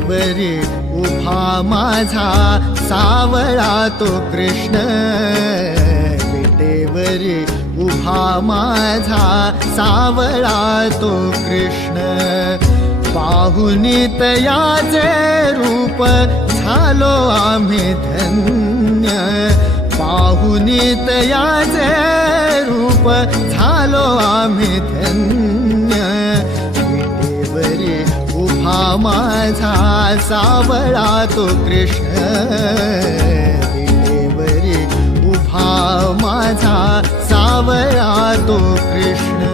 विटेवरी उभा माझा सावळा तो कृष्ण, विटेवरी उभा माझा सावळा तो कृष्ण। पाहुनी तयाचे रूप झालो आम्ही धन्य, पाहुनी तयाचे रूप झालो आम्ही धन्य। विटेवरी उभा माझा सावळा तो कृष्ण, विटेवरी उभा माझा सावळा तो कृष्ण।